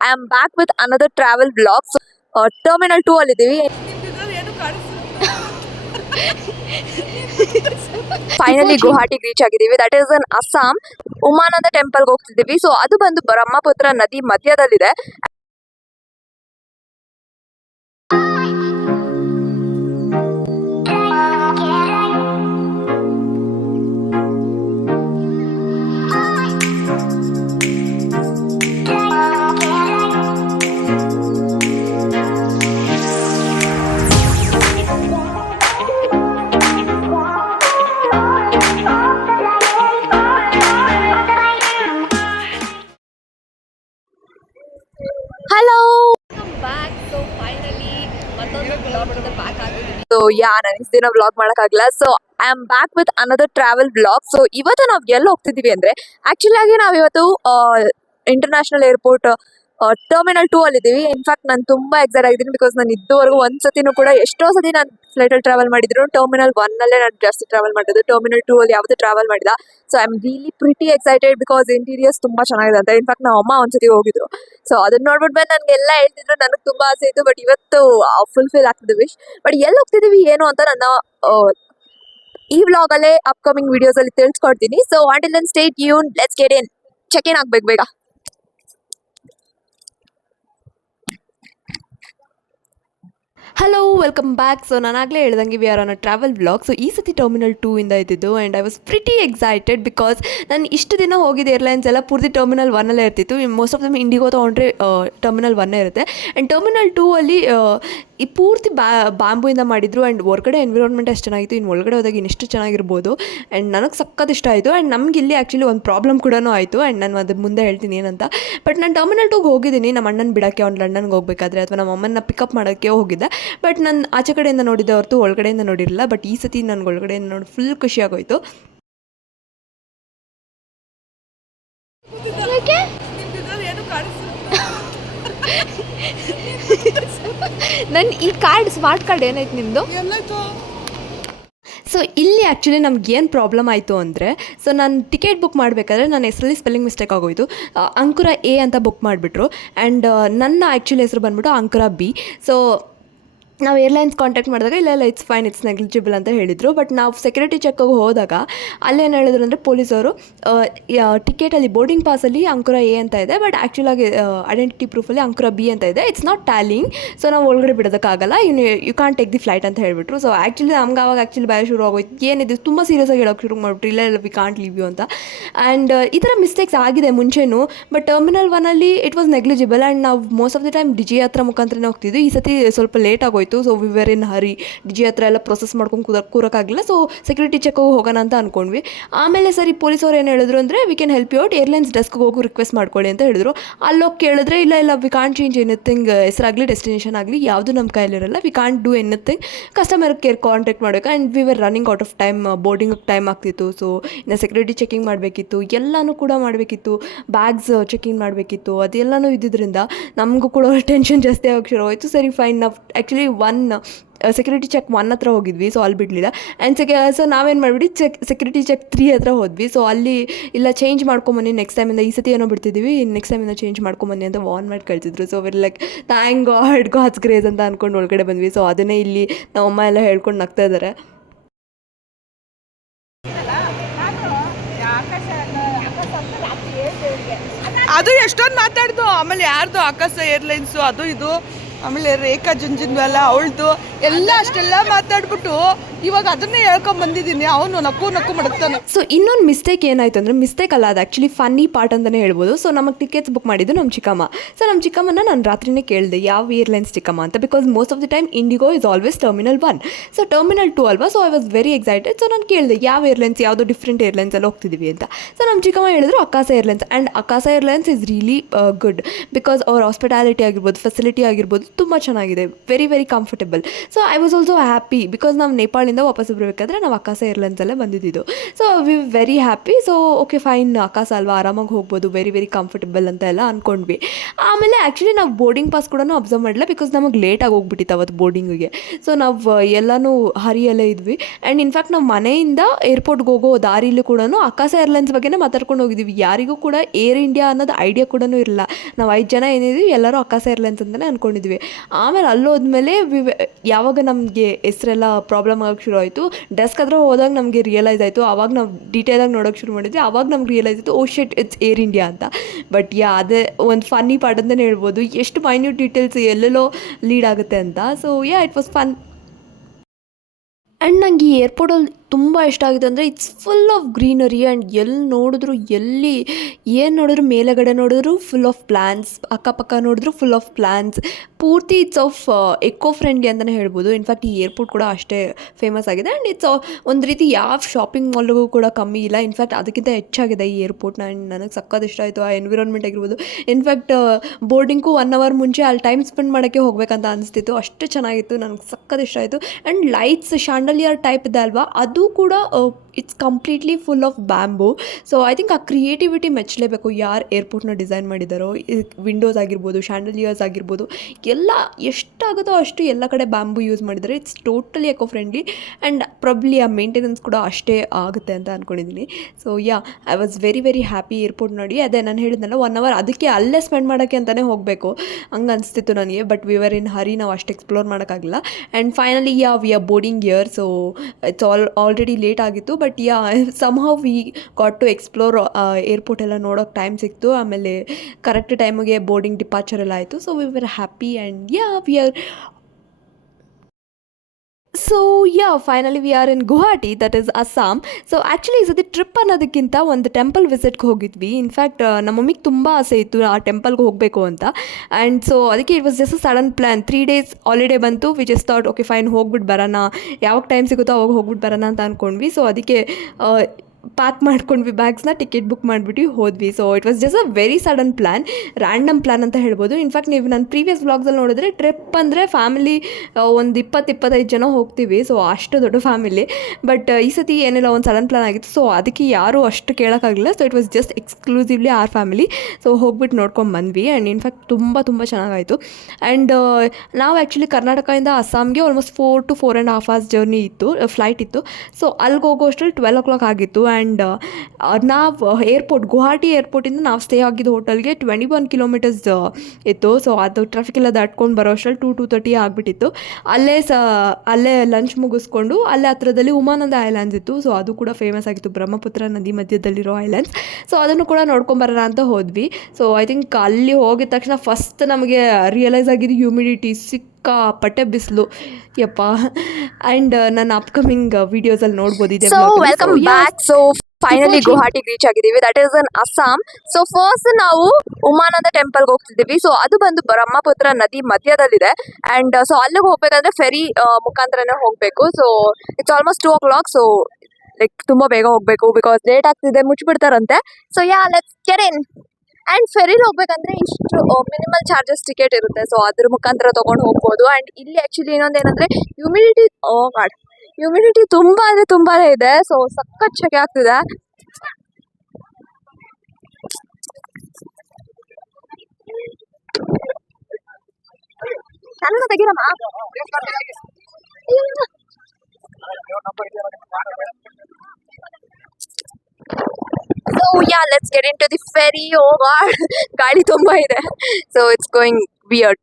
I am back with another travel vlog. So, Terminal 2 ಅಲ್ಲಿದ್ದೀವಿ. Finally ಗುವಾಹಟಿಗೆ reach ಆಗಿದ್ದೀವಿ. That is in Assam. Umananda ಟೆಂಪಲ್ಗೆ ಹೋಗ್ತಿದ್ದೀವಿ. ಸೊ ಅದು ಬಂದು ಬ್ರಹ್ಮಪುತ್ರ ನದಿ ಮಧ್ಯದಲ್ಲಿದೆ. Hello back. ಸೊ ಫೈನಲಿ ಮತ್ತೊಂದು ಬ್ಲಾಗ್ ಬ್ಯಾಕ್ ಆಗಿದ್ದೀವಿ. ಸೊ ನಾನು ಇಷ್ಟು ದಿನ ಬ್ಲಾಗ್ ಮಾಡೋಕ್ಕಾಗಲ್ಲ. So I am back with another travel blog. So ಇವತ್ತು ನಾವು ಎಲ್ಲಿ ಹೋಗ್ತಿದ್ದೀವಿ ಅಂದರೆ ಆ್ಯಕ್ಚುಲಿ ಆಗಿ ನಾವು ಇವತ್ತು ಇಂಟರ್ನ್ಯಾಷನಲ್ ಏರ್ಪೋರ್ಟ್ ಟರ್ಮಿನಲ್ 2 ಅಲ್ಲಿದ್ದೀವಿ. ಇನ್ಫ್ಯಾಕ್ಟ್ ನಾನು ತುಂಬ ಎಕ್ಸೈಟ್ ಆಗಿದ್ದೀನಿ ಬಿಕಾಸ್ ನಾನು ಇದುವರೆಗೂ ಒಂದ್ಸತಿನೂ ಕೂಡ ಎಷ್ಟೋ ಸತಿ ನಾನು ಫ್ಲೈಟಲ್ಲಿ ಟ್ರಾವೆಲ್ ಮಾಡಿದ್ರು. ಟರ್ಮಿನಲ್ 1 ನಾನು ಜಾಸ್ತಿ ಟ್ರಾವೆಲ್ ಮಾಡಿದ್ದು. ಟರ್ಮಿನಲ್ 2 ಅಲ್ಲಿ ಯಾವತ್ತೂ ಟ್ರಾವೆಲ್ ಮಾಡಿದ. So I am really pretty excited because interiors ತುಂಬ ಚೆನ್ನಾಗಿದೆ ಅಂತ. ಇನ್ಫ್ಯಾಕ್ಟ್ ನಾವು ಅಮ್ಮ ಒಂದ್ಸತಿ ಹೋಗಿದ್ರು. ಸೊ ಅದನ್ನ ನೋಡ್ಬಿಟ್ಟು ಬಂದು ನನಗೆಲ್ಲ ಹೇಳ್ತಿದ್ರು. ನನಗೆ ತುಂಬ ಆಸೆ ಇತ್ತು. ಬಟ್ ಇವತ್ತು ಫುಲ್ಫಿಲ್ ಆಗ್ತಿದೆ ವಿಶ್. ಬಟ್ ಎಲ್ಲಿ ಹೋಗ್ತಿದ್ದೀವಿ ಏನು ಅಂತ ನನ್ನ ಈ ವ್ಲಾಗಲ್ಲೇ ಅಪ್ಕಮಿಂಗ್ ವಿಡಿಯೋಸಲ್ಲಿ ತಿಳಿಸ್ಕೊಡ್ತೀನಿ. So until then stay tune. Let's get in. Check in ಆಗ್ಬೇಕು ಬೇಗ. Hello, welcome back. ಸೊ ನಾನಾಗಲೇ ಹೇಳ್ದಂಗೆ we are on a travel vlog. So ಈ ಸತಿ ಟರ್ಮಿನಲ್ 2 ಇಂದ ಇದ್ದಿದ್ದು and I was pretty excited because ನಾನು ಇಷ್ಟು ದಿನ ಹೋಗಿದ್ದ ಏರ್ಲೈನ್ಸ್ ಎಲ್ಲ ಪೂರ್ತಿ ಟರ್ಮಿನಲ್ 1 ಇರ್ತಿತ್ತು. ಮೋಸ್ಟ್ ಆಫ್ ದಮ್ ಇಂಡಿಗೋ ತೊಗೊಂಡ್ರೆ ಟರ್ಮಿನಲ್ 1 ಇರುತ್ತೆ. ಆ್ಯಂಡ್ ಟರ್ಮಿನಲ್ 2 ಅಲ್ಲಿ ಈ ಪೂರ್ತಿ ಬ್ಯಾಂಬೂಯಿಂದ ಮಾಡಿದ್ರು. ಆ್ಯಂಡ್ ಹೊರಗಡೆ ಎನ್ವಿರಾನ್ಮೆಂಟ್ ಎಷ್ಟು ಚೆನ್ನಾಗಿತ್ತು, ಇನ್ನು ಒಳಗಡೆ ಹೋದಾಗ ಇನ್ನೆಷ್ಟು ಚೆನ್ನಾಗಿರ್ಬೋದು. ಆ್ಯಂಡ್ ನನಗೆ ಸಕ್ಕತ್ ಇಷ್ಟ ಆಯಿತು. ಆ್ಯಂಡ್ ನಮ್ಗೆ ಇಲ್ಲಿ ಆ್ಯಕ್ಚುಲಿ ಒಂದು ಪ್ರಾಬ್ಲಮ್ ಕೂಡ ಆಯಿತು. ಆ್ಯಂಡ್ ನಾನು ಅದ್ರ ಮುಂದೆ ಹೇಳ್ತೀನಿ ಏನಂತ. ಬಟ್ ನಾನು ಟರ್ಮಿನಲ್ 2ಗೆ ಹೋಗಿದ್ದೀನಿ ನಮ್ಮ ಅಣ್ಣನ ಬಿಡೋಕ್ಕೆ, ಅವ್ನು ಲಂಡನ್ಗೆ ಹೋಗಬೇಕಾದ್ರೆ ಅಥವಾ ನಮ್ಮ ಅಮ್ಮನ ಪಿಕಪ್ ಮಾಡೋಕ್ಕೆ ಹೋಗಿದ್ದೆ. ಬಟ್ ನಾನು ಆಚೆ ಕಡೆಯಿಂದ ನೋಡಿದ್ದೆ ಹೊರತು ಒಳಗಡೆಯಿಂದ ನೋಡಿರಲಿಲ್ಲ. ಬಟ್ ಈ ಸತಿ ನನಗೆ ಒಳಗಡೆಯಿಂದ ನೋಡಿ ಫುಲ್ ಖುಷಿಯಾಗೋಯ್ತು. ನನ್ನ ಈ ಕಾರ್ಡ್ ಸ್ಮಾರ್ಟ್ ಕಾರ್ಡ್ ಏನಾಯ್ತು ನಿಮ್ಮದು? ಸೊ ಇಲ್ಲಿ ಆ್ಯಕ್ಚುಲಿ ನಮ್ಗೆ ಏನು ಪ್ರಾಬ್ಲಮ್ ಆಯಿತು ಅಂದರೆ, ಸೊ ನಾನು ಟಿಕೆಟ್ ಬುಕ್ ಮಾಡಬೇಕಾದ್ರೆ ನನ್ನ ಹೆಸರಲ್ಲಿ ಸ್ಪೆಲ್ಲಿಂಗ್ ಮಿಸ್ಟೇಕ್ ಆಗೋಯಿತು. ಅಂಕುರ ಎ ಅಂತ ಬುಕ್ ಮಾಡಿಬಿಟ್ರು. ಆ್ಯಂಡ್ ನನ್ನ ಆ್ಯಕ್ಚುಲಿ ಹೆಸರು ಬಂದ್ಬಿಟ್ಟು ಅಂಕುರ ಬಿ. ಸೊ ನಾವು ಏರ್ಲೈನ್ಸ್ ಕಾಂಟ್ಯಾಕ್ಟ್ ಮಾಡಿದಾಗ ಇಲ್ಲ ಇಟ್ಸ್ ಫೈನ್, ಇಟ್ಸ್ ನೆಗ್ಲಿಜಿಬಲ್ ಅಂತ ಹೇಳಿದರು. ಬಟ್ ನಾವು ಸೆಕ್ಯೂರಿಟಿ ಚೆಕ್ಗೆ ಹೋದಾಗ ಅಲ್ಲೇನು ಹೇಳಿದ್ರು ಅಂದರೆ ಪೊಲೀಸವರು ಟಿಕೆಟಲ್ಲಿ ಬೋರ್ಡಿಂಗ್ ಪಾಸಲ್ಲಿ ಅಂಕುರ ಎ ಅಂತ ಇದೆ, ಬಟ್ ಆ್ಯಕ್ಚುಲಾಗಿ ಐಡೆಂಟಿಟಿ ಪ್ರೂಫಲ್ಲಿ ಅಂಕುರ ಬಿ ಅಂತ ಇದೆ. It's not tallying. ಸೊ ನಾವು ಒಳಗಡೆ ಬಿಡೋದಕ್ಕಾಗಲ್ಲ, you can't take the flight ಅಂತ ಹೇಳಿಬಿಟ್ರು. ಸೊ ಆ್ಯಕ್ಚುಲಿ ನಮ್ಗೆ ಆವಾಗ ಆ್ಯಕ್ಚುಲಿ ಭಯ ಶುರು ಆಗೋಯ್ತು. ಏನಿದೆ ತುಂಬ ಸೀರಿಯಸ್ ಆಗಿ ಹೇಳೋಕ್ಕೆ ಶುರು ಮಾಡಿಬಿಟ್ರು, ಇಲ್ಲ ವಿ ಕಾಂಟ್ ಲೀವ್ ಯು ಅಂತ. ಆ್ಯಂಡ್ ಈ ಥರ ಮಿಸ್ಟೇಕ್ಸ್ ಆಗಿದೆ ಮುಂಚೆನೂ. But terminal 1 it was negligible. And ನಾವು ಮೋಸ್ಟ್ ಆಫ್ ದಿ ಟೈಮ್ ಡಿಜಿ ಹತ್ರ ಮುಖಾಂತರನೇ ಹೋಗ್ತಿದ್ವಿ. ಈ ಸತಿ ಸ್ವಲ್ಪ ಲೇಟ್ ಆಗೋಯ್ತು. So we were in hurry. ಡಿಜಿ ಹತ್ರ ಎಲ್ಲ ಪ್ರೊಸೆಸ್ ಮಾಡ್ಕೊಂಡು ಕೂರೋಕ್ಕಾಗಲಿಲ್ಲ. ಸೊ ಸೆಕ್ಯೂರಿಟಿ ಚೆಕ್ಗೆ ಹೋಗೋಣ ಅಂತ ಅಂದ್ಕೊಂಡ್ವಿ. ಆಮೇಲೆ ಸರಿ ಪೊಲೀಸವ್ರು ಏನು ಹೇಳಿದ್ರು ಅಂದರೆ we can help you out, airlines ಡೆಸ್ಕ್ಗೆ ಹೋಗಿ ರಿಕ್ವೆಸ್ಟ್ ಮಾಡ್ಕೊಳ್ಳಿ ಅಂತ ಹೇಳಿದ್ರು. ಅಲ್ಲೋಗಿ ಕೇಳಿದ್ರೆ ಇಲ್ಲ ವಿ ಕಾಂಟ್ ಚೇಂಜ್ ಎನಿಥಿಂಗ್, ಹೆಸರಾಗಲಿ ಡೆಸ್ಟಿನೇಷನ್ ಆಗಲಿ ಯಾವುದು ನಮ್ಮ ಕೈಲಿರಲ್ಲ, we can't do anything, customer care contact ಮಾಡಬೇಕು. And we were running out of time, boarding time ಆಗ್ತಿತ್ತು. ಸೊ ಇನ್ನು ಸೆಕ್ಯೂರಿಟಿ ಚೆಕಿಂಗ್ ಮಾಡಬೇಕಿತ್ತು, ಎಲ್ಲನೂ ಕೂಡ ಮಾಡಬೇಕಿತ್ತು, ಬ್ಯಾಗ್ಸ್ ಚೆಕಿಂಗ್ ಮಾಡಬೇಕಿತ್ತು. ಅದೆಲ್ಲನೂ ಇದ್ದಿದ್ದರಿಂದ ನಮಗೂ ಕೂಡ ಟೆನ್ಷನ್ ಜಾಸ್ತಿ ಆಗೋಕ್ಕೆ ಶುರು ಆಯಿತು. ಸರಿ ಫೈನ್, ನಾವು ಆ್ಯಕ್ಚುಲಿ ಸೆಕ್ಯೂರಿಟಿ ಚೆಕ್ 1 ಹತ್ರ ಹೋಗಿದ್ವಿ. ಸೊ ಅಲ್ಲಿ ಬಿಡಲಿಲ್ಲ. ಆ್ಯಂಡ್ ಸೊ ನಾವೇನು ಮಾಡಿಬಿಟ್ಟು ಸೆಕ್ಯೂರಿಟಿ ಚೆಕ್ 3 ಹತ್ರ ಹೋದ್ವಿ. ಸೊ ಅಲ್ಲಿ ಇಲ್ಲ ಚೇಂಜ್ ಮಾಡ್ಕೊಂಬನ್ನಿ ನೆಕ್ಸ್ಟ್ ಟೈಮಿಂದ, ಈ ಸತಿ ಏನೋ ಬಿಡ್ತಿದ್ದೀವಿ, ನೆಕ್ಸ್ಟ್ ಟೈಮಿಂದ ಚೇಂಜ್ ಮಾಡ್ಕೊಂಬನ್ನಿ ಅಂತ ವಾರ್ನ್ ಮಾಡಿ ಕಳ್ತಿದ್ರು. So very like thank God's grace ಅಂತ ಅಂದ್ಕೊಂಡು ಒಳಗಡೆ ಬಂದ್ವಿ. ಸೊ ಅದನ್ನೇ ಇಲ್ಲಿ ನಮ್ಮಮ್ಮ ಎಲ್ಲ ಹೇಳ್ಕೊಂಡು ನಗ್ತಾ ಇದ್ದಾರೆ. ಅದು ಎಷ್ಟೊಂದು ಮಾತಾಡ್ದು. ಆಮೇಲೆ ಯಾರ್ದು ಆಕಾಶ ಏರ್ಲೈನ್ಸು ಅದು ಇದು, ಆಮೇಲೆ ರೇಖಾ ಜುಂಜಿಂದು ಎಲ್ಲ ಅವಳದು ಎಲ್ಲ ಅಷ್ಟೆಲ್ಲ ಮಾತಾಡ್ಬಿಟ್ಟು ಇವಾಗ ಅದನ್ನೇ ಹೇಳ್ಕೊಂಡ್ ಬಂದಿದ್ದೀನಿ. ಅವನು ನಕ್ಕು ಮಡಗ್ತಾನೆ. ಸೊ ಇನ್ನೊಂದು ಮಿಸ್ಟೇಕ್ ಏನಾಯಿತು ಅಂದರೆ, ಮಿಸ್ಟೇಕ್ ಅಲ್ಲ, ಅದು ಆ್ಯಕ್ಚುಲಿ ಫನ್ನಿ ಪಾರ್ಟ್ ಅಂತಲೇ ಹೇಳ್ಬೋದು. ಸೊ ನಮಗೆ ಟಿಕೆಟ್ಸ್ ಬುಕ್ ಮಾಡಿದ್ದು ನಮ್ಮ ಚಿಕ್ಕಮ್ಮ. ಸೊ ನಮ್ಮ ಚಿಕ್ಕಮ್ಮನ ನಾನು ರಾತ್ರಿನೇ ಕೇಳಿದೆ ಯಾವ ಏರ್ಲೈನ್ಸ್ ಚಿಕ್ಕಮ್ಮ ಅಂತ. Because most of the time IndiGo is always terminal 1. So terminal 2 ಅಲ್ವಾ. So I was very excited. So ನಾನು ಕೇಳಿದೆ ಯಾವ ಏರ್ಲೈನ್ಸ್, ಯಾವುದೋ ಡಿಫ್ರೆಂಟ್ ಏರ್ಲೈನ್ಸ್ ಎಲ್ಲ ಹೋಗ್ತಿದ್ದೀವಿ ಅಂತ. ಸೊ ನಮ್ಮ ಚಿಕ್ಕಮ್ಮ ಹೇಳಿದ್ರು Akasa airlines. And Akasa airlines is really good because ಅವ್ರ ಹಾಸ್ಪಿಟಾಲಿಟಿ ಆಗಿರ್ಬೋದು, ಫೆಸಿಲಿಟಿ ಆಗಿರ್ಬೋದು ತುಂಬ ಚೆನ್ನಾಗಿದೆ. Very very comfortable. So I was also happy because ನಾವು ನೇಪಾಳ ಏರ್ಪೋರ್ಟ್ಗಳಿಂದ ವಾಪಸ್ ಬರಬೇಕಾದ್ರೆ ನಾವು ಅಕಾಸ ಏರ್ಲೈನ್ಸಲ್ಲೇ ಬಂದಿದ್ದು. So we very happy. So okay fine, Akasa ಅಲ್ವಾ, ಆರಾಮಾಗಿ ಹೋಗ್ಬೋದು, ವೆರಿ ವೆರಿ ಕಂಫರ್ಟಬಲ್ ಅಂತ ಎಲ್ಲ ಅಂದ್ಕೊಂಡ್ವಿ. ಆಮೇಲೆ ಆ್ಯಕ್ಚುಲಿ ನಾವು ಬೋರ್ಡಿಂಗ್ ಪಾಸ್ ಕೂಡ ಅಬ್ಸರ್ವ್ ಮಾಡಿಲ್ಲ, ಬಿಕಾಸ್ ನಮಗೆ ಲೇಟಾಗಿ ಹೋಗ್ಬಿಟ್ಟಿತ್ತು ಅವತ್ತು ಬೋರ್ಡಿಂಗಿಗೆ. ಸೊ ನಾವು ಎಲ್ಲನೂ ಹರಿಯಲ್ಲೇ ಇದ್ವಿ. ಆ್ಯಂಡ್ ಇನ್ಫ್ಯಾಕ್ಟ್ ನಾವು ಮನೆಯಿಂದ ಏರ್ಪೋರ್ಟ್ಗೆ ಹೋಗೋ ದಾರಿಲೂ ಕೂಡ ಅಕಾಸ ಏರ್ಲೈನ್ಸ್ ಬಗ್ಗೆನೇ ಮಾತಾಡ್ಕೊಂಡು ಹೋಗಿದ್ದೀವಿ. ಯಾರಿಗೂ ಕೂಡ ಏರ್ ಇಂಡಿಯಾ ಅನ್ನೋದು ಐಡಿಯಾ ಕೂಡ ಇರಲಿಲ್ಲ. ನಾವು 5 ಜನ ಏನಿದ್ವಿ ಎಲ್ಲರೂ ಅಕಾಸ ಏರ್ಲೈನ್ಸ್ ಅಂತಲೇ ಅಂದ್ಕೊಂಡಿದ್ವಿ. ಆಮೇಲೆ ಅಲ್ಲೋದ್ಮೇಲೆ ಯಾವಾಗ ನಮಗೆ ಹೆಸರೆಲ್ಲ ಪ್ರಾಬ್ಲಮ್ ಆಗೋಕ್ಕೆ ಶುರು ಆಯಿತು, ಡೆಸ್ಕ್ ಹತ್ರ ಹೋದಾಗ ನಮಗೆ ರಿಯಲೈಸ್ ಆಯಿತು. ಆವಾಗ ನಾವು ಡೀಟೇಲಾಗಿ ನೋಡೋಕ್ಕೆ ಶುರು ಮಾಡಿದ್ವಿ. ಆವಾಗ ನಮ್ಗೆ ರಿಯಲೈಸ್ ಆಯಿತು, ಓ ಶಿಟ್, ಇಟ್ಸ್ ಏರ್ ಇಂಡಿಯಾ ಅಂತ. ಬಟ್ ಅದೇ ಒಂದು ಫನ್ನಿ ಪಾರ್ಟ್ ಅಂತಲೇ ಹೇಳ್ಬೋದು, ಎಷ್ಟು ಮೈನ್ಯೂಟ್ ಡೀಟೇಲ್ಸ್ ಎಲ್ಲೆಲ್ಲೋ ಲೀಡ್ ಆಗುತ್ತೆ ಅಂತ. So it was fun. And ನಂಗೆ ಈ ಏರ್ಪೋರ್ಟಲ್ಲಿ ತುಂಬ ಇಷ್ಟ ಆಗಿದೆ ಅಂದರೆ it's full of greenery. And ಎಲ್ಲಿ ಏನು ನೋಡಿದ್ರು, ಮೇಲೆಗಡೆ ನೋಡಿದ್ರು ಫುಲ್ ಆಫ್ ಪ್ಲ್ಯಾನ್ಸ್, ಅಕ್ಕಪಕ್ಕ ನೋಡಿದ್ರು ಫುಲ್ ಆಫ್ ಪ್ಲ್ಯಾನ್ಸ್. ಪೂರ್ತಿ ಇಟ್ಸ್ ಆಫ್ ಎಕೋ ಫ್ರೆಂಡ್ಲಿ ಅಂತಲೇ ಹೇಳ್ಬೋದು. ಇನ್ಫ್ಯಾಕ್ಟ್ ಈ ಏರ್ಪೋರ್ಟ್ ಕೂಡ ಅಷ್ಟೇ ಫೇಮಸ್ ಆಗಿದೆ. ಆ್ಯಂಡ್ ಇಟ್ಸ್ ಒಂದು ರೀತಿ ಯಾವ ಶಾಪಿಂಗ್ ಮಾಲ್ಗೂ ಕೂಡ ಕಮ್ಮಿ ಇಲ್ಲ. ಇನ್ಫ್ಯಾಕ್ಟ್ ಅದಕ್ಕಿಂತ ಹೆಚ್ಚಾಗಿದೆ ಈ ಏರ್ಪೋರ್ಟ್ನ. ಆ್ಯಂಡ್ ನನಗೆ ಸಕ್ಕತ್ ಇಷ್ಟ ಆಯಿತು ಆ ಎನ್ವಿರಾನ್ಮೆಂಟ್ ಆಗಿರ್ಬೋದು. ಇನ್ಫ್ಯಾಕ್ಟ್ ಬೋರ್ಡಿಂಗು 1 ಅವರ್ ಮುಂಚೆ ಅಲ್ಲಿ ಟೈಮ್ ಸ್ಪೆಂಡ್ ಮಾಡೋಕ್ಕೆ ಹೋಗಬೇಕಂತ ಅನಿಸ್ತಿತ್ತು, ಅಷ್ಟು ಚೆನ್ನಾಗಿತ್ತು. ನನಗೆ ಸಕ್ಕತ್ ಇಷ್ಟ ಆಯಿತು. ಆ್ಯಂಡ್ ಲೈಟ್ಸ್ ಶಾಂಡಲಿಯರ್ ಟೈಪ್ ಇದೆ ಅಲ್ವಾ, ಅದು ಕೂಡ it's completely full of bamboo. So I think ಆ ಕ್ರಿಯೇಟಿವಿಟಿ ಮೆಚ್ಚಲೇಬೇಕು, ಯಾರು ಏರ್ಪೋರ್ಟ್ನ ಡಿಸೈನ್ ಮಾಡಿದಾರೋ. ವಿಂಡೋಸ್ ಆಗಿರ್ಬೋದು, ಶಾಂಡಲಿಯರ್ಸ್ ಆಗಿರ್ಬೋದು, ಎಲ್ಲ ಎಷ್ಟಾಗುತ್ತೋ ಅಷ್ಟು ಎಲ್ಲ ಕಡೆ ಬ್ಯಾಂಬೂ ಯೂಸ್ ಮಾಡಿದ್ದಾರೆ. It's totally eco friendly. And probably ಆ ಮೇಂಟೆನೆನ್ಸ್ ಕೂಡ ಅಷ್ಟೇ ಆಗುತ್ತೆ ಅಂತ ಅಂದ್ಕೊಂಡಿದ್ದೀನಿ. So I was very very happy airport ನೋಡಿ. ಅದೇ ನಾನು ಹೇಳಿದ್ನಲ್ಲ, 1 ಅವರ್ ಅದಕ್ಕೆ ಅಲ್ಲೇ ಸ್ಪೆಂಡ್ ಮಾಡೋಕ್ಕೆ ಅಂತಲೇ ಹೋಗಬೇಕು ಹಂಗೆ ಅನಿಸ್ತಿತ್ತು ನನಗೆ. But we were in hurry, ನಾವು ಅಷ್ಟು ಎಕ್ಸ್ಪ್ಲೋರ್ ಮಾಡೋಕ್ಕಾಗಿಲ್ಲ. And finally we are boarding here. So it's already late ಆಗಿತ್ತು. But somehow we got to explore airport ಎಲ್ಲ ನೋಡೋಕ್ಕೆ ಟೈಮ್ ಸಿಕ್ತು. ಆಮೇಲೆ ಕರೆಕ್ಟ್ ಟೈಮಿಗೆ ಬೋರ್ಡಿಂಗ್ ಡಿಪಾರ್ಚರ್ ಎಲ್ಲ ಆಯಿತು. So we were happy. And we are finally we are in Guwahati, that is Assam. So actually ಈ ಸತಿ ಟ್ರಿಪ್ ಅನ್ನೋದಕ್ಕಿಂತ ಒಂದು ಟೆಂಪಲ್ ವಿಸಿಟ್ಗೆ ಹೋಗಿದ್ವಿ. ಇನ್ಫ್ಯಾಕ್ಟ್ ನಮ್ಮ ಮಮ್ಮಿಗೆ ತುಂಬ ಆಸೆ ಇತ್ತು ಆ ಟೆಂಪಲ್ಗೆ ಹೋಗಬೇಕು ಅಂತ. ಆ್ಯಂಡ್ ಸೊ ಅದಕ್ಕೆ it was just a sudden plan. 3 days holiday ಬಂತು. We just thought okay fine, ಹೋಗ್ಬಿಟ್ಟು ಬರೋಣ, ಯಾವಾಗ ಟೈಮ್ ಸಿಗುತ್ತೋ ಅವಾಗ ಹೋಗ್ಬಿಟ್ಟು ಬರೋಣ ಅಂತ ಅಂದ್ಕೊಂಡ್ವಿ. ಸೊ ಅದಕ್ಕೆ ಪ್ಯಾಕ್ ಮಾಡ್ಕೊಂಡ್ವಿ ಬ್ಯಾಗ್ಸ್ನ, ಟಿಕೆಟ್ ಬುಕ್ ಮಾಡಿಬಿಟ್ಟು ಹೋದ್ವಿ. So it was just a very sudden plan, random plan ಅಂತ ಹೇಳ್ಬೋದು. ಇನ್ಫ್ಯಾಕ್ಟ್ ನೀವು ನನ್ನ ಪ್ರೀವಿಯಸ್ ವ್ಲಾಗ್ಸಲ್ಲಿ ನೋಡಿದ್ರೆ ಟ್ರಿಪ್ ಅಂದರೆ ಫ್ಯಾಮಿಲಿ ಒಂದು 20-25 ಜನ ಹೋಗ್ತೀವಿ. ಸೊ ಅಷ್ಟು ದೊಡ್ಡ ಫ್ಯಾಮಿಲಿ. ಬಟ್ ಈ ಸತಿ ಏನಿಲ್ಲ, ಒಂದು ಸಡನ್ ಪ್ಲ್ಯಾನ್ ಆಗಿತ್ತು. ಸೊ ಅದಕ್ಕೆ ಯಾರೂ ಅಷ್ಟು ಕೇಳೋಕ್ಕಾಗಲಿಲ್ಲ. So it was just exclusively our family. So ಹೋಗ್ಬಿಟ್ಟು ನೋಡ್ಕೊಂಡು ಬಂದ್ವಿ. ಆ್ಯಂಡ್ ಇನ್ಫ್ಯಾಕ್ಟ್ ತುಂಬ ಚೆನ್ನಾಗಾಯಿತು. ಆ್ಯಂಡ್ ನಾವು ಆ್ಯಕ್ಚುಲಿ ಕರ್ನಾಟಕದಿಂದ ಅಸ್ಸಾಂಗೆ ಆಲ್ಮೋಸ್ಟ್ 4 to 4.5 hours ಜರ್ನಿ ಇತ್ತು, ಫ್ಲೈಟ್ ಇತ್ತು. ಸೊ ಅಲ್ಲಿಗೆ ಹೋಗೋ ಅಷ್ಟರಲ್ಲಿ 12 o'clock ಆಗಿತ್ತು. ಆ್ಯಂಡ್ ನಾವು ಗುವಾಹಟಿ ಏರ್ಪೋರ್ಟಿಂದ ನಾವು ಸ್ಟೇ ಆಗಿದ್ದು ಹೋಟೆಲ್ಗೆ 21 kilometers ಇತ್ತು. ಸೊ ಅದು ಟ್ರಾಫಿಕ್ ಎಲ್ಲ ದಾಟ್ಕೊಂಡು ಬರೋ ಅಷ್ಟರಲ್ಲಿ 2-2:30 ಆಗಿಬಿಟ್ಟಿತ್ತು. ಅಲ್ಲೇ ಲಂಚ್ ಮುಗಿಸ್ಕೊಂಡು ಅಲ್ಲೇ ಹತ್ರದಲ್ಲಿ ಉಮಾನಂದ ಐಲ್ಯಾಂಡ್ಸ್ ಇತ್ತು. ಸೊ ಅದು ಕೂಡ ಫೇಮಸ್ ಆಗಿತ್ತು, ಬ್ರಹ್ಮಪುತ್ರ ನದಿ ಮಧ್ಯದಲ್ಲಿರೋ ಐಲ್ಯಾಂಡ್ಸ್. ಸೊ ಅದನ್ನು ಕೂಡ ನೋಡ್ಕೊಂಬರೋಣ ಅಂತ ಹೋದ್ವಿ. ಸೊ ಐ ಥಿಂಕ್ ಅಲ್ಲಿ ಹೋಗಿದ ತಕ್ಷಣ ಫಸ್ಟ್ ನಮಗೆ ರಿಯಲೈಸ್ ಆಗಿದ್ದು ಹ್ಯೂಮಿಡಿಟಿ, ಸಿಕ್ಕಾಪಟ್ಟೆ ಬಿಸಿಲು ಯಪ್ಪ. ಆ್ಯಂಡ್ ನನ್ನ ಅಪ್ಕಮಿಂಗ್ ವಿಡಿಯೋಸಲ್ಲಿ ನೋಡ್ಬೋದು ಇದೆ. So welcome back. So finally ಗುವಾಹಟಿಗೆ ರೀಚ್ ಆಗಿದ್ದೀವಿ, that is in Assam. So first ನಾವು ಉಮಾನಂದ ಟೆಂಪಲ್ಗೆ ಹೋಗ್ತಿದ್ದೀವಿ. ಸೊ ಅದು ಬಂದು ಬ್ರಹ್ಮಪುತ್ರ ನದಿ ಮಧ್ಯದಲ್ಲಿದೆ. ಆ್ಯಂಡ್ ಸೊ ಅಲ್ಲಿಗೆ ಹೋಗ್ಬೇಕಂದ್ರೆ ಫೆರಿ ಮುಖಾಂತರನೇ ಹೋಗಬೇಕು. So it's almost 2 o'clock. So like ತುಂಬ ಬೇಗ ಹೋಗಬೇಕು, ಬಿಕಾಸ್ ಲೇಟ್ ಆಗ್ತಿದೆ, ಮುಚ್ಚಿಬಿಡ್ತಾರಂತೆ. So let's get in. And ಫೆರಿಲಿ ಹೋಗ್ಬೇಕಂದ್ರೆ ಇಷ್ಟು ಮಿನಿಮಲ್ ಚಾರ್ಜಸ್ ಟಿಕೆಟ್ ಇರುತ್ತೆ. ಸೊ ಅದ್ರ ಮುಖಾಂತರ ತೊಗೊಂಡು ಹೋಗ್ಬೋದು. ಆ್ಯಂಡ್ ಇಲ್ಲಿ ಆ್ಯಕ್ಚುಲಿ ಇನ್ನೊಂದೇನೆಂದರೆ ಹ್ಯೂಮಿಡಿಟಿ ತುಂಬಾ ಇದೆ. ಸೊ ಸಖತ್ ಸೆಕೆ ಆಗ್ತಿದೆ. ನನ್ನ ತೆಗಿರಮ್ಮ. So let's get into the ferry. Oh god, ಗಾಳಿ ತುಂಬಾ ಇದೆ. So it's going weird.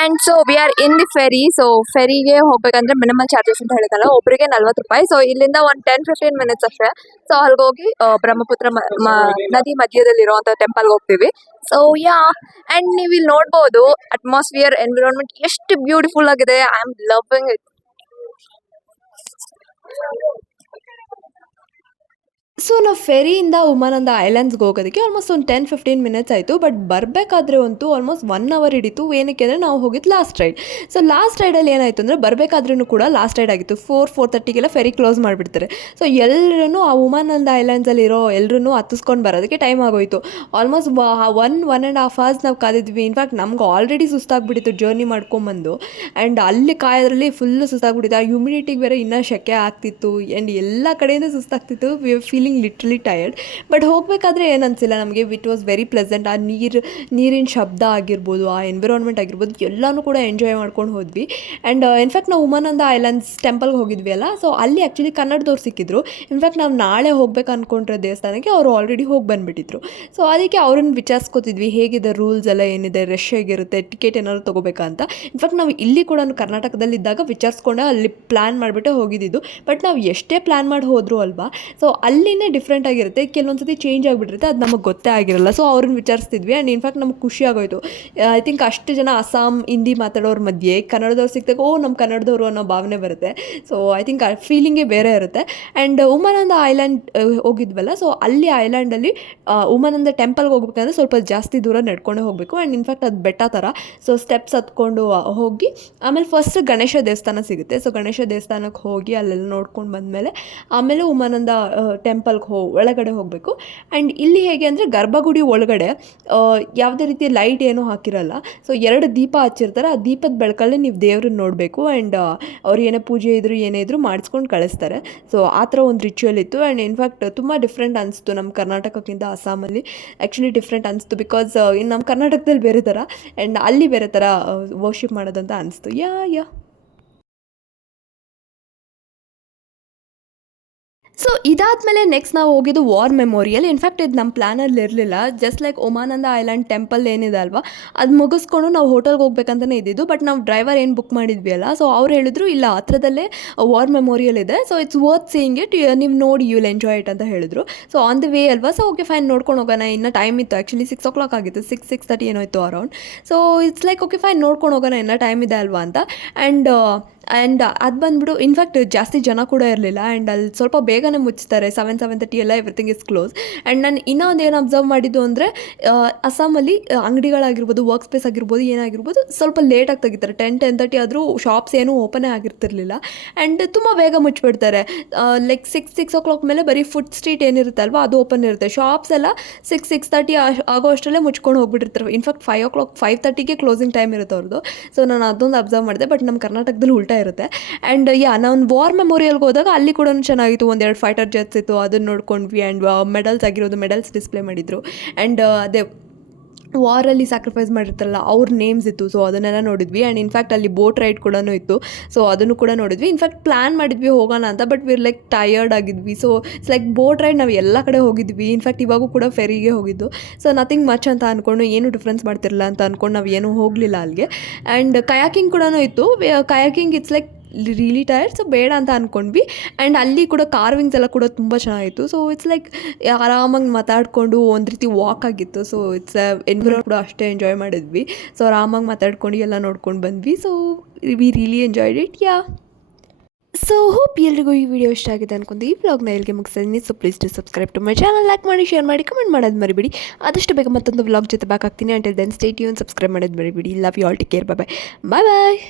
And so we are in the ferry. So ಫೆರಿಗೆ ಹೋಗ್ಬೇಕಂದ್ರೆ ಮಿನಿಮಲ್ ಚಾರ್ಜಸ್ ಅಂತ ಹೇಳಿದಲ್ಲ, ಒಬ್ಬರಿಗೆ 40 ರೂಪಾಯಿ. ಸೊ ಇಲ್ಲಿಂದ ಒಂದು 10-15 minutes ಅಷ್ಟೇ. ಸೊ ಅಲ್ಲಿಗೆ ಹೋಗಿ ಬ್ರಹ್ಮಪುತ್ರ ನದಿ ಮಧ್ಯದಲ್ಲಿರುವಂಥ ಟೆಂಪಲ್ಗೆ ಹೋಗ್ತೀವಿ. ಸೊ ಆ್ಯಂಡ್ ನೀವು ಇಲ್ಲಿ ನೋಡ್ಬೋದು ಅಟ್ಮಾಸ್ಫಿಯರ್, ಎನ್ವಿರಾನ್ಮೆಂಟ್ ಎಷ್ಟು ಬ್ಯೂಟಿಫುಲ್ ಆಗಿದೆ. I am loving it. So ನಾವು ಫೆರಿಯಿಂದ ಉಮಾನಂದ ಐಲ್ಯಾಂಡ್ಸ್ಗೆ ಹೋಗೋದಕ್ಕೆ ಆಲ್ಮೋಸ್ಟ್ ಒಂದು 10-15 ಮಿನಿಟ್ಸ್ ಆಯಿತು. ಬಟ್ ಬರಬೇಕಾದ್ರೆ ಅಂತೂ ಆಲ್ಮೋಸ್ಟ್ 1 ಅವರ್ ಹಿಡಿತು. ಏನಕ್ಕೆ ಅಂದರೆ ನಾವು ಹೋಗಿದ್ದು ಲಾಸ್ಟ್ ರೈಡ್. ಸೊ ಲಾಸ್ಟ್ ರೈಡಲ್ಲಿ ಏನಾಯಿತು ಅಂದರೆ ಬರಬೇಕಾದ್ರೂ ಕೂಡ ಲಾಸ್ಟ್ ರೈಡ್ ಆಗಿತ್ತು. 4:30ಗೆಲ್ಲ ಫೆರಿ ಕ್ಲೋಸ್ ಮಾಡಿಬಿಡ್ತಾರೆ. ಸೊ ಎಲ್ಲರೂ ಆ ಉಮಾನಂದ ಐಲ್ಯಾಂಡ್ಸಲ್ಲಿರೋ ಎಲ್ಲರೂ ಹತ್ತಿಸ್ಕೊಂಡು ಬರೋದಕ್ಕೆ ಟೈಮ್ ಆಗೋಯಿತು. ಆಲ್ಮೋಸ್ಟ್ 1.5 ಅವರ್ಸ್ ನಾವು ಕಾದಿದ್ವಿ. ಇನ್ಫ್ಯಾಕ್ಟ್ ನಮ್ಗೆ ಆಲ್ರೆಡಿ ಸುಸ್ತಾಗ್ಬಿಟ್ಟಿತ್ತು ಜರ್ನಿ ಮಾಡ್ಕೊಂಬಂದು. ಆ್ಯಂಡ್ ಅಲ್ಲಿ ಕಾಯೋದ್ರಲ್ಲಿ ಫುಲ್ಲು ಸುಸ್ತಾಗ್ಬಿಟ್ಟಿತ್ತು. ಆ ಹ್ಯುಮಿಡಿಟಿಗೆ ಬೇರೆ ಇನ್ನೂ ಶೆಕೆ ಆಗ್ತಿತ್ತು. ಆ್ಯಂಡ್ ಎಲ್ಲ ಕಡೆಯಿಂದ ಸುಸ್ತಾಗ್ತಿತ್ತು. Feeling literally tired. ಬಟ್ ಹೋಗಬೇಕಾದ್ರೆ ಏನು ಅನಿಸಿಲ್ಲ ನಮಗೆ. It was very pleasant. ಆ ನೀರಿನ ಶಬ್ದ ಆಗಿರ್ಬೋದು, ಆ ಎನ್ವಿರಾನ್ಮೆಂಟ್ ಆಗಿರ್ಬೋದು, ಎಲ್ಲನೂ ಕೂಡ ಎಂಜಾಯ್ ಮಾಡ್ಕೊಂಡು ಹೋದ್ವಿ. ಆ್ಯಂಡ್ ಇನ್ಫ್ಯಾಕ್ಟ್ ನಾವು ಉಮಾನಂದ ಐಲ್ಯಾಂಡ್ಸ್ ಟೆಂಪಲ್ಗೆ ಹೋಗಿದ್ವಿ ಅಲ್ಲ, ಸೊ ಅಲ್ಲಿ ಆ್ಯಕ್ಚುಲಿ ಕನ್ನಡದವ್ರು ಸಿಕ್ಕಿದ್ರು. ಇನ್ಫ್ಯಾಕ್ಟ್ ನಾವು ನಾಳೆ ಹೋಗ್ಬೇಕು ಅಂದ್ಕೊಂಡಿರೋ ದೇವಸ್ಥಾನಕ್ಕೆ ಅವರು ಆಲ್ರೆಡಿ ಹೋಗಿ ಬಂದುಬಿಟ್ಟಿದ್ರು. ಸೊ ಅದಕ್ಕೆ ಅವ್ರನ್ನ ವಿಚಾರಿಸ್ಕೊತಿದ್ವಿ ಹೇಗಿದೆ, ರೂಲ್ಸ್ ಎಲ್ಲ ಏನಿದೆ, ರಶ್ ಹೇಗಿರುತ್ತೆ, ಟಿಕೆಟ್ ಏನಾದ್ರು ತೊಗೋಬೇಕಾ ಅಂತ. ಇನ್ಫ್ಯಾಕ್ಟ್ ನಾವು ಇಲ್ಲಿ ಕೂಡ ಕರ್ನಾಟಕದಲ್ಲಿದ್ದಾಗ ವಿಚಾರಿಸ್ಕೊಂಡು ಅಲ್ಲಿ ಪ್ಲ್ಯಾನ್ ಮಾಡಿಬಿಟ್ಟು ಹೋಗಿದ್ದು. ಬಟ್ ನಾವು ಎಷ್ಟೇ ಪ್ಲ್ಯಾನ್ ಮಾಡಿ ಹೋದ್ರು ಅಲ್ವಾ, ಸೊ ಅಲ್ಲಿನೇ ಡಿಫ್ರೆಂಟ್ ಆಗಿರುತ್ತೆ. ಕೆಲವೊಂದು ಸತಿ ಚೇಂಜ್ ಆಗಿಬಿಟ್ಟಿರುತ್ತೆ, ಅದು ನಮಗೆ ಗೊತ್ತೇ ಆಗಿರಲ್ಲ. ಸೊ ಅವ್ರನ್ನ ವಿಚಾರಿಸ್ತಿದ್ವಿ. ಆ್ಯಂಡ್ ಇನ್ಫ್ಯಾಕ್ಟ್ ನಮ್ಗೆ ಖುಷಿ ಆಗೋಯ್ತು. ಐ ಥಿಂಕ್ ಅಷ್ಟು ಜನ ಅಸ್ಸಾಂ ಹಿಂದಿ ಮಾತಾಡೋರ ಮಧ್ಯೆ ಕನ್ನಡದವ್ರು ಸಿಕ್ಕಿದಾಗ ನಮ್ಮ ಕನ್ನಡದವರು ಅನ್ನೋ ಭಾವನೆ ಬರುತ್ತೆ. ಸೊ ಐ ಥಿಂಕ್ ಆ ಫೀಲಿಂಗೇ ಬೇರೆ ಇರುತ್ತೆ. ಆ್ಯಂಡ್ ಉಮಾನಂದ ಐಲ್ಯಾಂಡ್ ಹೋಗಿದ್ವಲ್ಲ, ಸೊ ಅಲ್ಲಿ ಐಲ್ಯಾಂಡಲ್ಲಿ ಉಮಾನಂದ ಟೆಂಪಲ್ಗೆ ಹೋಗ್ಬೇಕಂದ್ರೆ ಸ್ವಲ್ಪ ಜಾಸ್ತಿ ದೂರ ನಡ್ಕೊಂಡೇ ಹೋಗಬೇಕು. ಆ್ಯಂಡ್ ಇನ್ಫ್ಯಾಕ್ಟ್ ಅದು ಬೆಟ್ಟ ಥರ. ಸೊ ಸ್ಟೆಪ್ಸ್ ಹತ್ಕೊಂಡು ಹೋಗಿ ಆಮೇಲೆ ಫಸ್ಟ್ ಗಣೇಶ ದೇವಸ್ಥಾನ ಸಿಗುತ್ತೆ. ಸೊ ಗಣೇಶ ದೇವಸ್ಥಾನಕ್ಕೆ ಹೋಗಿ ಅಲ್ಲೆಲ್ಲ ನೋಡ್ಕೊಂಡು ಬಂದಮೇಲೆ ಆಮೇಲೆ ಉಮಾನಂದ ಟೆಂಪಲ್ಗೆ ಒಳಗಡೆ ಹೋಗಬೇಕು. ಆ್ಯಂಡ್ ಇಲ್ಲಿ ಹೇಗೆ ಅಂದರೆ ಗರ್ಭಗುಡಿ ಒಳಗಡೆ ಯಾವುದೇ ರೀತಿ ಲೈಟ್ ಏನೂ ಹಾಕಿರಲ್ಲ. ಸೊ 2 ದೀಪ ಹಚ್ಚಿರ್ತಾರೆ. ಆ ದೀಪದ ಬೆಳಕಲ್ಲೇ ನೀವು ದೇವ್ರನ್ನ ನೋಡಬೇಕು. ಆ್ಯಂಡ್ ಅವ್ರು ಏನೇ ಪೂಜೆ ಇದ್ರು ಏನೇ ಇದ್ರು ಮಾಡಿಸ್ಕೊಂಡು ಕಳಿಸ್ತಾರೆ. ಸೊ ಆ ಥರ ಒಂದು ರಿಚುವಲ್ ಇತ್ತು. ಆ್ಯಂಡ್ ಇನ್ಫ್ಯಾಕ್ಟ್ ತುಂಬ ಡಿಫ್ರೆಂಟ್ ಅನಿಸ್ತು ನಮ್ಮ ಕರ್ನಾಟಕಕ್ಕಿಂತ ಅಸ್ಸಾಮಲ್ಲಿ. ಆ್ಯಕ್ಚುಲಿ ಡಿಫ್ರೆಂಟ್ ಅನಿಸ್ತು ಬಿಕಾಸ್ ಇನ್ನು ನಮ್ಮ ಕರ್ನಾಟಕದಲ್ಲಿ ಬೇರೆ ಥರ ಆ್ಯಂಡ್ ಅಲ್ಲಿ ಬೇರೆ ಥರ ವರ್ಷಿಪ್ ಮಾಡೋದಂತ ಅನಿಸ್ತು. ಯಾ ಸೊ ಇದಾದಮೇಲೆ ನೆಕ್ಸ್ಟ್ ನಾವು ಹೋಗಿದ್ದು ವಾರ್ ಮೆಮೋರಿಯಲ್. ಇನ್ಫ್ಯಾಕ್ಟ್ ಇದು ನಮ್ಮ ಪ್ಲ್ಯಾನಲ್ಲಿ ಇರಲಿಲ್ಲ. Just like Umananda island temple ಏನಿದೆ ಅಲ್ವಾ, ಅದು ಮುಗಿಸ್ಕೊಂಡು ನಾವು ಹೋಟೆಲ್ಗೆ ಹೋಗ್ಬೇಕಂತಲೇ ಇದ್ದಿದ್ದು. ಬಟ್ ನಾವು ಡ್ರೈವರ್ ಏನು ಬುಕ್ ಮಾಡಿದ್ವಿ ಅಲ್ಲ, ಸೊ ಅವ್ರು ಹೇಳಿದ್ರು ಇಲ್ಲ ಹತ್ರದಲ್ಲೇ ವಾರ್ ಮೆಮೋರಿಯಲ್ ಇದೆ, so it's worth seeing it, ನೀವು ನೋಡಿ ಯು ವಿಲ್ ಎಂಜಾಯ್ ಇಟ್ ಅಂತ ಹೇಳಿದ್ರು. ಸೊ ಆನ್ ದ ವೇ ಅಲ್ವಾ, ಸೊ ಓಕೆ ಫೈನ್ ನೋಡ್ಕೊಂಡು ಹೋಗೋಣ. ಇನ್ನೂ ಟೈಮ್ ಇತ್ತು. ಆ್ಯಕ್ಚುಲಿ 6 o'clock ಆಗಿತ್ತು, 6:30 ಏನೋ ಇತ್ತು around. So it's like okay fine ನೋಡ್ಕೊಂಡು ಹೋಗೋಣ, ಇನ್ನೂ ಟೈಮ್ ಇದೆ ಅಲ್ವಾ ಅಂತ. ಆ್ಯಂಡ್ ಅದು ಬಂದುಬಿಟ್ಟು ಇನ್ಫ್ಯಾಕ್ಟ್ ಜಾಸ್ತಿ ಜನ ಕೂಡ ಇರಲಿಲ್ಲ. ಆ್ಯಂಡ್ ಅಲ್ಲಿ ಸ್ವಲ್ಪ ಬೇಗನೆ ಮುಚ್ತಾರೆ. 7:30 ಎಲ್ಲ ಎವ್ರಿಥಿಂಗ್ ಇಸ್ ಕ್ಲೋಸ್. ಆ್ಯಂಡ್ ನಾನು ಇನ್ನೊಂದು ಏನು ಅಬ್ಸರ್ವ್ ಮಾಡಿದ್ದು ಅಂದರೆ ಅಸ್ಸಾಮಲ್ಲಿ ಅಂಗಡಿಗಳಾಗಿರ್ಬೋದು, ವರ್ಕ್ ಸ್ಪೇಸ್ ಆಗಿರ್ಬೋದು, ಏನಾಗಿರ್ಬೋದು ಸ್ವಲ್ಪ ಲೇಟಾಗಿ ತೆಗಿತಾರೆ. 10-10:30 ಆದರೂ ಶಾಪ್ಸ್ ಏನೂ ಓಪನೇ ಆಗಿರ್ತಿರ್ಲಿಲ್ಲ. ಆ್ಯಂಡ್ ತುಂಬ ಬೇಗ ಮುಚ್ಚಿಬಿಡ್ತಾರೆ. ಲೈಕ್ 6 o'clock ಮೇಲೆ ಬರೀ ಫುಡ್ ಸ್ಟ್ರೀಟ್ ಏನಿರುತ್ತೆ ಅಲ್ವಾ, ಅದು ಓಪನ್ ಇರುತ್ತೆ. ಶಾಪ್ಸ್ ಎಲ್ಲ 6:30 ಆಗೋ ಅಷ್ಟರಲ್ಲೇ ಮುಚ್ಕೊಂಡು ಹೋಗ್ಬಿಟ್ಟಿರ್ತಾರೆ. ಇನ್ಫ್ಯಾಕ್ಟ್ 5 o'clock 5:30ಗೆ ಕ್ಲೋಸಿಂಗ್ ಟೈಮ್ ಇರುತ್ತೆ ಅವ್ರದ್ದು. ಸೊ ನಾನು ಅದೊಂದು ಅಬ್ಸರ್ವ್ ಮಾಡಿದೆ. ಬಟ್ ನಮ್ಮ ಕರ್ನಾಟಕದಲ್ಲಿ ಉಲ್ಟಾ ಇರುತ್ತೆ. ಆ್ಯಂಡ್ ನಾನು ವಾರ್ ಮೆಮೋರಿಯಲ್ಗೆ ಹೋದಾಗ ಅಲ್ಲಿ ಕೂಡ ಚೆನ್ನಾಗಿತ್ತು. 1-2 ಫೈಟರ್ ಜೆಟ್ಸ್ ಇತ್ತು, ಅದನ್ನು ನೋಡ್ಕೊಂಡ್ವಿ. ಆ್ಯಂಡ್ ಮೆಡಲ್ಸ್ ಆಗಿರೋದು ಮೆಡಲ್ಸ್ ಡಿಸ್ಪ್ಲೇ ಮಾಡಿದರು. ಆ್ಯಂಡ್ ಅದೇ ವಾರಲ್ಲಿ ಸ್ಯಾಕ್ರಿಫೈಸ್ ಮಾಡಿರ್ತಾರಲ್ಲ ಅವ್ರ ನೇಮ್ಸ್ ಇತ್ತು. ಸೊ ಅದನ್ನೆಲ್ಲ ನೋಡಿದ್ವಿ. ಆ್ಯಂಡ್ ಇನ್ಫ್ಯಾಕ್ಟ್ ಅಲ್ಲಿ ಬೋಟ್ ರೈಡ್ ಕೂಡ ಇತ್ತು. ಸೊ ಅದನ್ನು ಕೂಡ ನೋಡಿದ್ವಿ. ಇನ್ಫ್ಯಾಕ್ಟ್ ಪ್ಲ್ಯಾನ್ ಮಾಡಿದ್ವಿ ಹೋಗೋಣ ಅಂತ, ಬಟ್ ವಿರ್ ಲೈಕ್ ಟಯರ್ಡ್ ಆಗಿದ್ವಿ. So it's like boat ride ನಾವು ಎಲ್ಲ ಕಡೆ ಹೋಗಿದ್ವಿ. ಇನ್ಫ್ಯಾಕ್ಟ್ ಇವಾಗೂ ಕೂಡ ಫೆರಿಗೆ ಹೋಗಿದ್ದು. ಸೊ ನಥಿಂಗ್ ಮಚ್ ಅಂತ ಅಂದ್ಕೊಂಡು ಏನು ಡಿಫ್ರೆನ್ಸ್ ಮಾಡ್ತಿರಲ್ಲ ಅಂತ ಅಂದ್ಕೊಂಡು ನಾವು ಏನೂ ಹೋಗಲಿಲ್ಲ ಅಲ್ಲಿಗೆ. ಆ್ಯಂಡ್ ಕಯಾಕಿಂಗ್ ಕೂಡ ಇತ್ತು. Kayaking it's like really tired, so ಬೇಡ ಅಂತ ಅಂದ್ಕೊಂಡ್ವಿ. ಆ್ಯಂಡ್ ಅಲ್ಲಿ ಕೂಡ ಕಾರ್ವಿಂಗ್ಸ್ ಎಲ್ಲ ಕೂಡ ತುಂಬ ಚೆನ್ನಾಗಿತ್ತು. ಸೊ ಇಟ್ಸ್ ಲೈಕ್ ಆರಾಮಾಗಿ ಮಾತಾಡಿಕೊಂಡು ಒಂದು ರೀತಿ ವಾಕ್ ಆಗಿತ್ತು. ಸೊ ಇಟ್ಸ್ ಎನ್ವಿರಾನ್ ಕೂಡ ಅಷ್ಟೇ ಎಂಜಾಯ್ ಮಾಡಿದ್ವಿ. ಸೊ ಆರಾಮಾಗಿ ಮಾತಾಡ್ಕೊಂಡು ಎಲ್ಲ ನೋಡ್ಕೊಂಡು ಬಂದ್ವಿ. So we really enjoyed it. So hope ಎಲ್ರಿಗೂ ಈ ವಿಡಿಯೋ ಇಷ್ಟ ಆಗಿದೆ ಅನ್ಕೊಂಡು ಈ ವ್ಲಾಗ್ನ ಎಲ್ಲಿಗೆ ಮುಗಿಸ್ತೀನಿ. So please to subscribe to my channel, like ಮಾಡಿ, ಶೇರ್ ಮಾಡಿ, ಕಮೆಂಟ್ ಮಾಡೋದು ಮರಿಬೇಡಿ. ಆದಷ್ಟು ಬೇಗ ಮತ್ತೊಂದು ವ್ಲಾಗ್ ಜೊತೆ ಬ್ಯಾಕ್ ಆಗ್ತೀನಿ. Until then stay tune, subscribe ಮಾಡೋದು ಮರಿಬೇಡಿ. Love you all, take care, bye bye.